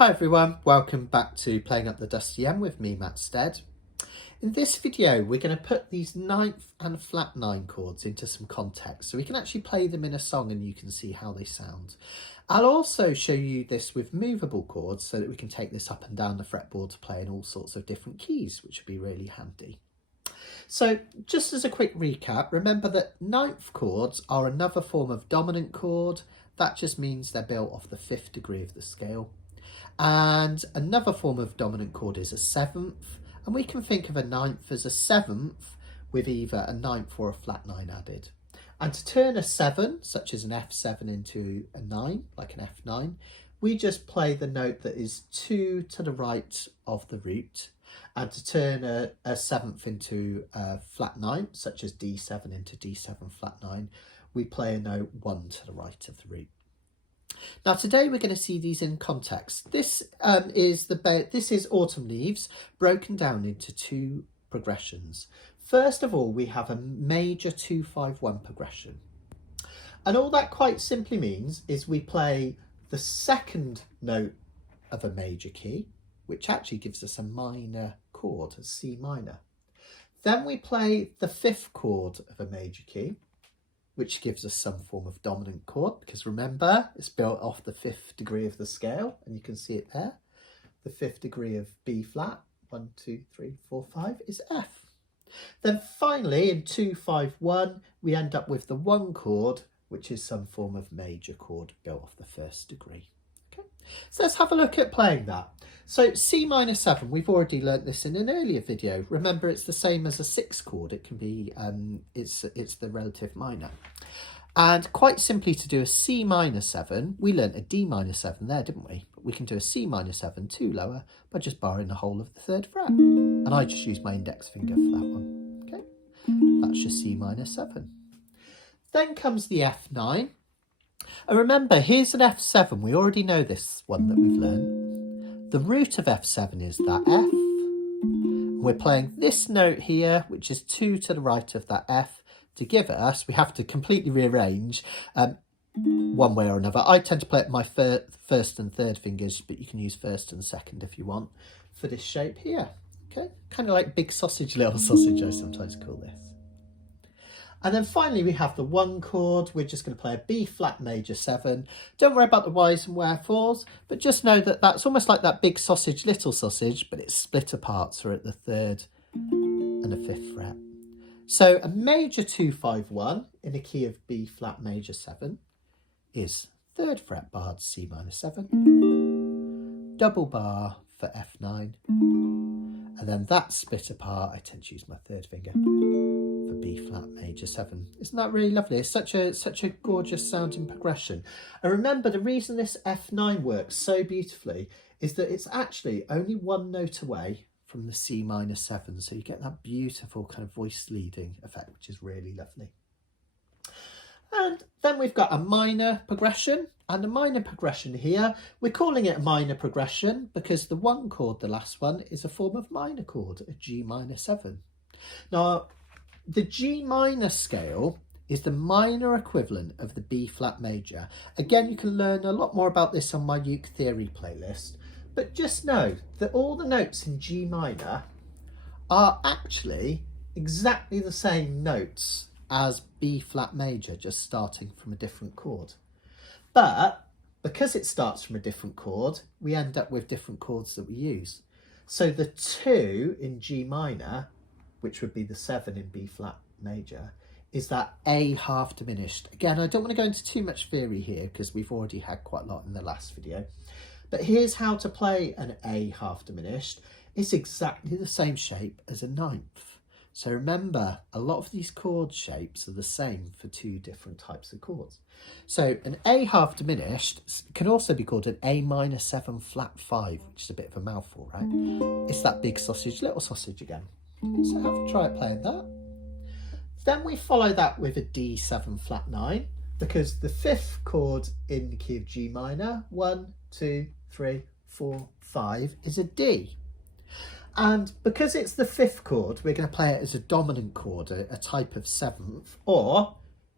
Hi everyone, welcome back to Playing Up the Dusty M with me, Matt Stead. In this video, we're going to put these ninth and flat 9 chords into some context so we can actually play them in a song and you can see how they sound. I'll also show you this with movable chords so that we can take this up and down the fretboard to play in all sorts of different keys, which would be really handy. So just as a quick recap, remember that ninth chords are another form of dominant chord. That just means they're built off the 5th degree of the scale. And another form of dominant chord is a 7th, and we can think of a 9th as a 7th with either a 9th or a flat 9 added. And to turn a 7, such as an F7 into a 9, like an F9, we just play the note that is 2 to the right of the root. And to turn a 7th into a flat 9, such as D7 into D7 flat 9, we play a note 1 to the right of the root. Now today we're going to see these in context. This is Autumn Leaves broken down into 2 progressions. First of all, we have a major 2-5-1 progression. And all that quite simply means is we play the second note of a major key, which actually gives us a minor chord, a C minor. Then we play the 5th chord of a major key, which gives us some form of dominant chord, because remember, it's built off the 5th degree of the scale, and you can see it there. The 5th degree of B flat, 1, 2, 3, 4, 5, is F. Then finally, in 2-5-1, we end up with the 1 chord, which is some form of major chord built off the 1st degree. Okay, so let's have a look at playing that. So C minor 7, we've already learnt this in an earlier video. Remember, it's the same as a 6th chord. It can be, it's the relative minor. And quite simply, to do a C minor 7, we learnt a D minor 7 there, didn't we? But we can do a C minor 7 2 lower by just borrowing the whole of the 3rd fret. And I just use my index finger for that one. Okay, that's your C minor 7. Then comes the F9. And remember, here's an F7. We already know this one that we've learned. The root of F7 is that F. We're playing this note here, which is 2 to the right of that F, to give us, we have to completely rearrange one way or another. I tend to play it with my 1st and 3rd fingers, but you can use 1st and 2nd if you want for this shape here. Okay, kind of like big sausage, little sausage, I sometimes call this. And then finally we have the 1 chord. We're just going to play a B flat major 7. Don't worry about the whys and wherefores, but just know that that's almost like that big sausage, little sausage, but it's split apart, so we're at the 3rd and the 5th fret. So a major 2-5-1 in a key of B flat major 7 is 3rd fret barred C minor 7, double bar for F9, and then that split apart, I tend to use my 3rd finger, for B flat major 7. Isn't that really lovely? It's such a gorgeous sounding progression. And remember, the reason this F9 works so beautifully is that it's actually only 1 note away from the C minor 7, so you get that beautiful kind of voice leading effect, which is really lovely. And then we've got a minor progression, and a minor progression here, we're calling it a minor progression because the 1 chord, the last one, is a form of minor chord, a G minor 7. Now, the G minor scale is the minor equivalent of the B flat major. Again, you can learn a lot more about this on my Uke Theory playlist, but just know that all the notes in G minor are actually exactly the same notes as B flat major, just starting from a different chord. But because it starts from a different chord, we end up with different chords that we use. So the 2 in G minor, which would be the 7 in B flat major, is that A half diminished. Again, I don't want to go into too much theory here because we've already had quite a lot in the last video. But here's how to play an A half diminished. It's exactly the same shape as a 9th. So remember, a lot of these chord shapes are the same for 2 different types of chords. So an A half diminished can also be called an A minor 7 flat 5, which is a bit of a mouthful, right? It's that big sausage, little sausage again. So have a try at playing that. Then we follow that with a D7 flat 9, because the 5th chord in the key of G minor, 1, 2, 3, 4, 5, is a D. And because it's the 5th chord, we're going to play it as a dominant chord, a type of 7th, or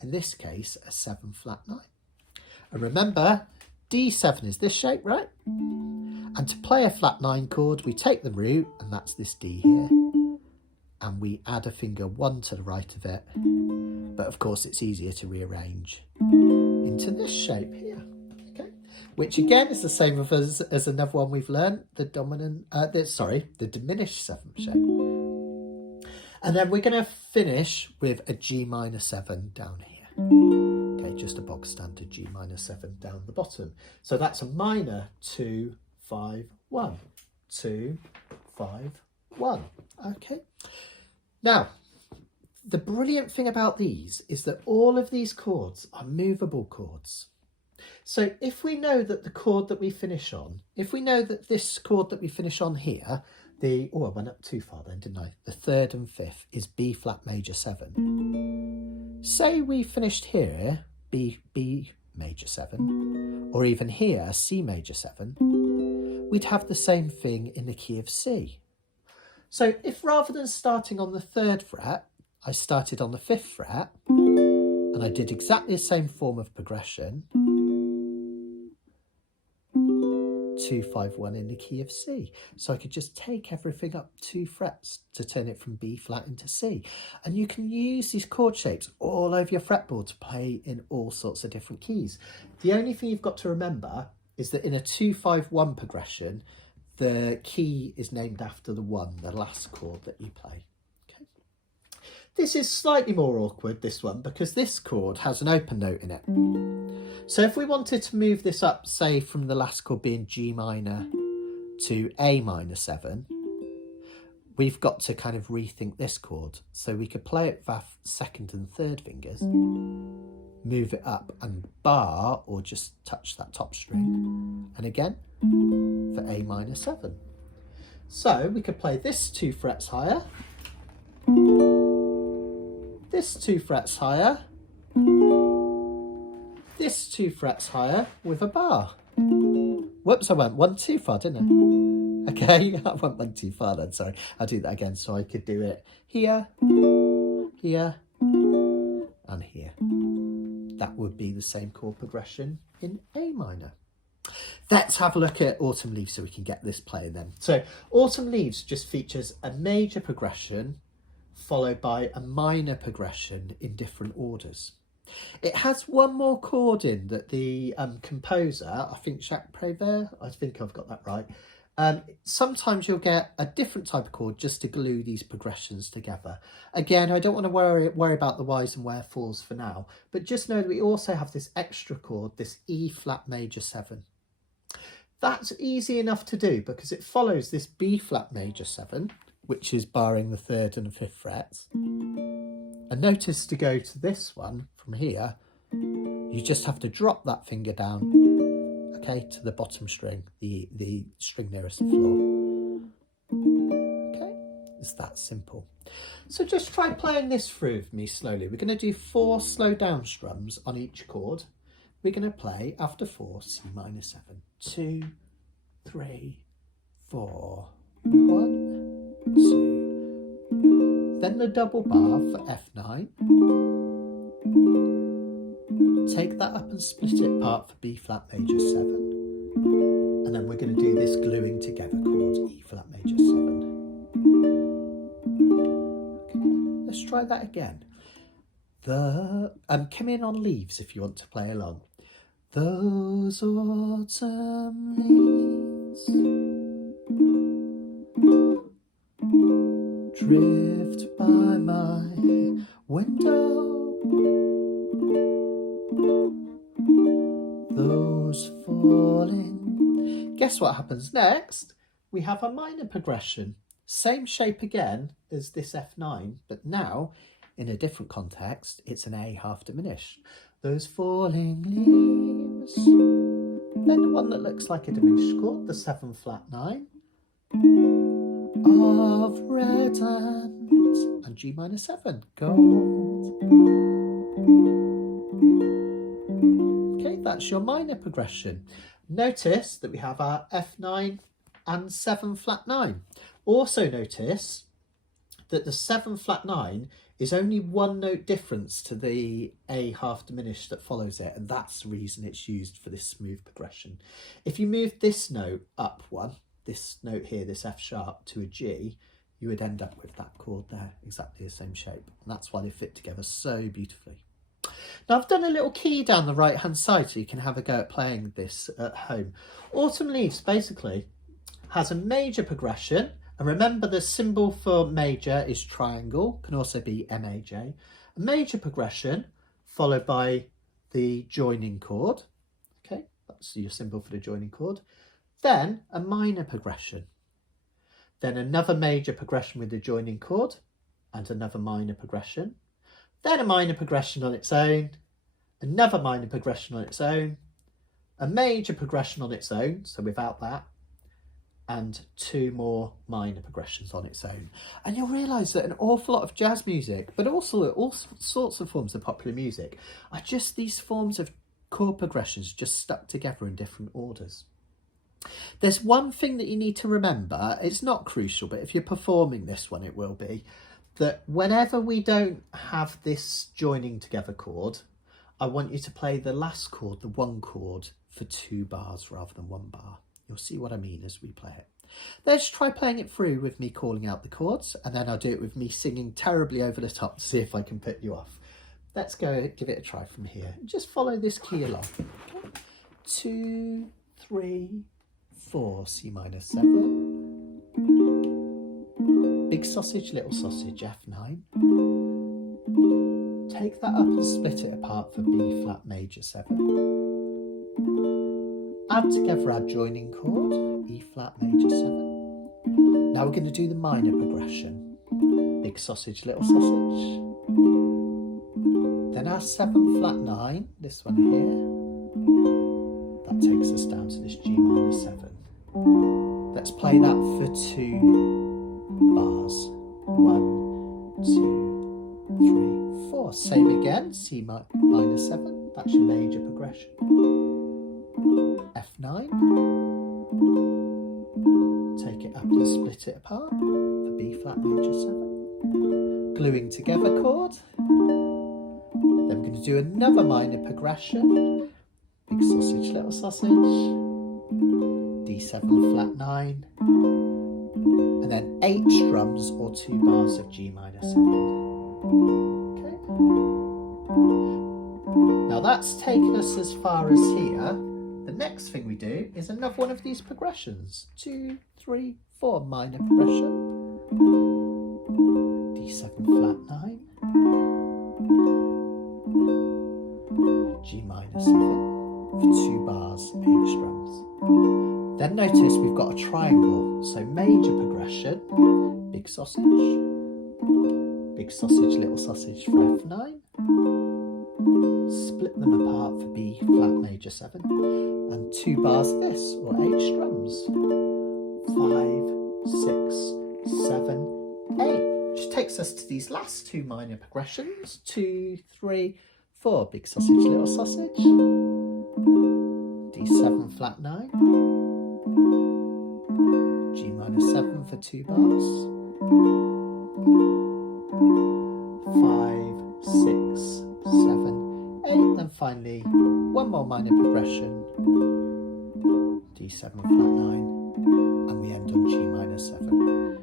in this case, a 7 flat 9. And remember, D7 is this shape, right? And to play a flat 9 chord, we take the root, and that's this D here, and we add a finger 1 to the right of it. But of course, it's easier to rearrange into this shape here, okay? Which again is the same as another one we've learned, the the diminished 7th shape. And then we're going to finish with a G minor 7 down here. Okay, just a bog standard G minor 7 down the bottom. So that's a minor 2, 5, 1, 2, 5, 1. Okay. Now, the brilliant thing about these is that all of these chords are movable chords. So if we know that the chord that we finish on, if we know that this chord that we finish on here, I went up too far then, didn't I? The 3rd and 5th is B flat major 7. Say we finished here, B major 7, or even here, C major 7, we'd have the same thing in the key of C. So if rather than starting on the 3rd fret, I started on the 5th fret, and I did exactly the same form of progression, 2, 5, 1 in the key of C. So I could just take everything up 2 frets to turn it from B flat into C. And you can use these chord shapes all over your fretboard to play in all sorts of different keys. The only thing you've got to remember is that in a 2, 5, 1 progression, the key is named after the 1, the last chord that you play. Okay. This is slightly more awkward, this one, because this chord has an open note in it. So if we wanted to move this up, say from the last chord being G minor to A minor 7, we've got to kind of rethink this chord. So we could play it with our 2nd and 3rd fingers, move it up and bar or just touch that top string. And again, for A minor 7. So we could play this 2 frets higher, this 2 frets higher, this 2 frets higher with a bar. Whoops, I went 1 too far, didn't I? Okay, I went 1 too far then, sorry. I'll do that again. So I could do it here, here, and here. That would be the same chord progression in A minor. Let's have a look at Autumn Leaves so we can get this playing then. So Autumn Leaves just features a major progression followed by a minor progression in different orders. It has one more chord in that the composer, I think Jacques Prévert, I think I've got that right. Sometimes you'll get a different type of chord just to glue these progressions together. Again, I don't want to worry about the whys and wherefores for now, but just know that we also have this extra chord, this E flat major 7. That's easy enough to do because it follows this B flat major 7, which is barring the 3rd and 5th frets. And notice to go to this one from here, you just have to drop that finger down, okay, to the bottom string, the string nearest the floor. Okay, it's that simple. So just try playing this through with me slowly. We're going to do 4 slow down strums on each chord. We're going to play after 4, C minor 7, 2, 3, 4, 1, 2. Then the double bar for F9. Take that up and split it apart for B flat major 7. And then we're going to do this gluing together chord, E flat major 7. Okay, let's try that again. Come in on Leaves if you want to play along. Those autumn leaves drift by my window, those falling. Guess what happens next? We have a minor progression. Same shape again as this F9, but now in a different context, it's an A half diminished. Those falling leaves. Then one that looks like a diminished chord, the 7 flat 9. Of red and G minor 7, gold. Okay, that's your minor progression. Notice that we have our F9 and 7 flat 9. Also notice that the 7 flat 9 is only one note difference to the A half diminished that follows it, and that's the reason it's used for this smooth progression. If you move this note up one, this note here, this F sharp, to a G, you would end up with that chord there, exactly the same shape, and that's why they fit together so beautifully. Now I've done a little key down the right hand side so you can have a go at playing this at home. Autumn Leaves basically has a major progression, and remember the symbol for major is triangle, can also be MAJ. A major progression followed by the joining chord, okay, that's your symbol for the joining chord. Then a minor progression, then another major progression with the joining chord and another minor progression, then a minor progression on its own, another minor progression on its own, a major progression on its own, so without that, and two more minor progressions on its own. And you'll realise that an awful lot of jazz music, but also all sorts of forms of popular music, are just these forms of chord progressions just stuck together in different orders. There's one thing that you need to remember, it's not crucial, but if you're performing this one it will be, that whenever we don't have this joining together chord, I want you to play the last chord, the one chord, for 2 bars rather than 1 bar. You'll see what I mean as we play it. Let's try playing it through with me calling out the chords, and then I'll do it with me singing terribly over the top to see if I can put you off. Let's go give it a try from here. Just follow this key along. Okay. 2, 3, 4, C minor 7. Big sausage, little sausage, F9. Take that up and split it apart for B flat major 7. Add together our joining chord, E flat major 7. Now we're going to do the minor progression. Big sausage, little sausage. Then our 7 flat 9, this one here. That takes us down to this G minor 7. Let's play that for 2 bars. 1, 2, 3, 4. Same again, C minor 7. That's your major progression. F9. Take it up and split it apart for B flat major 7. Gluing together chord. Then we're going to do another minor progression. Big sausage, little sausage. D7 flat 9. And then 8 strums or 2 bars of G minor 7. Okay. Now that's taken us as far as here. The next thing we do is another one of these progressions. 2, 3, 4 minor progression. D7 flat 9. G minor 7 for 2 bars, 8 strums. Then notice we've got a triangle. So major progression, big sausage, little sausage for F9. Split them apart for B flat major 7 and 2 bars this, or 8 strums. 5, 6, 7, 8, which takes us to these last 2 minor progressions. 2, 3, 4, big sausage, little sausage. D7 flat 9. G minor 7 for 2 bars. 5, 6, 7, 8, then finally one more minor progression, D7 flat 9, and we end on G minor 7.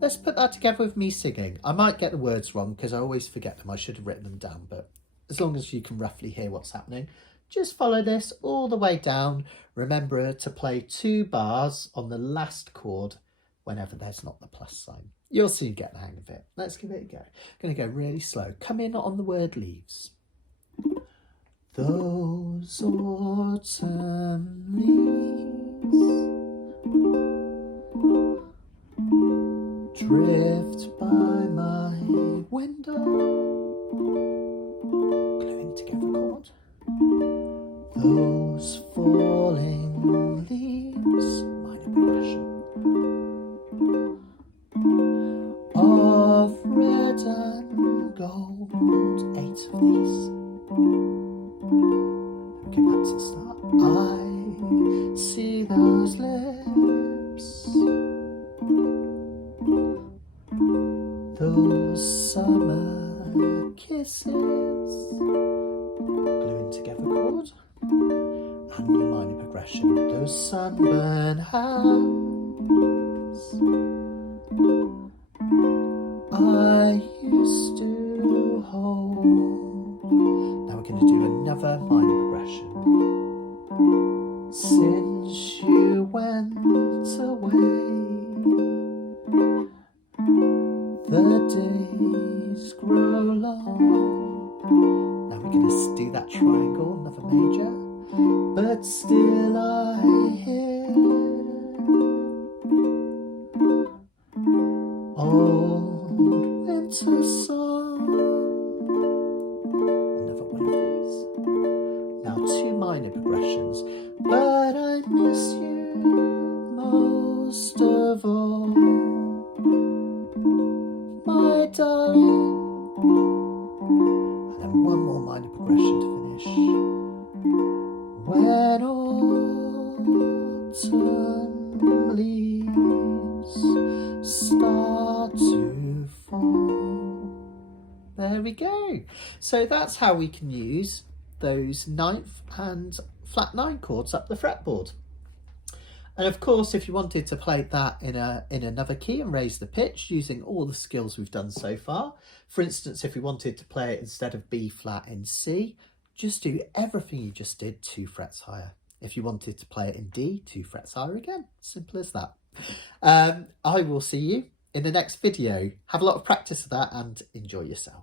Let's put that together with me singing. I might get the words wrong because I always forget them. I should have written them down, but as long as you can roughly hear what's happening, just follow this all the way down. Remember to play 2 bars on the last chord whenever there's not the plus sign. You'll soon get the hang of it. Let's give it a go. I'm going to go really slow. Come in on the word leaves. Those autumn leaves drift by my window. Gluing together chord. Those falling leaves, minor progression. Of red and gold, 8 of these. Okay, back to the start. I see those lips, those This is gluing together chord and new minor progression. Those sunburned hands I used to hold. Now we're going to do another minor progression. Since you went away, the days grow long. Now we're going to do that triangle, another major. But still I hear old winter song. Another one of these. Now two minor progressions. But I miss you most of all, my darling. And then one more minor progression to finish. When autumn leaves start to fall. There we go. So that's how we can use those 9th and flat 9 chords up the fretboard. And of course, if you wanted to play that in another key and raise the pitch using all the skills we've done so far, for instance, if you wanted to play it instead of B flat in C, just do everything you just did 2 frets higher. If you wanted to play it in D, 2 frets higher again. Simple as that. I will see you in the next video. Have a lot of practice of that and enjoy yourself.